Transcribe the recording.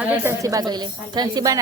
ಅದೇ ಸಣ್ಣ ಸಿಬ್ಬಾ ಕೈಲಿ ಸಣ್ಣ ಸಿಬ್ಬಾನ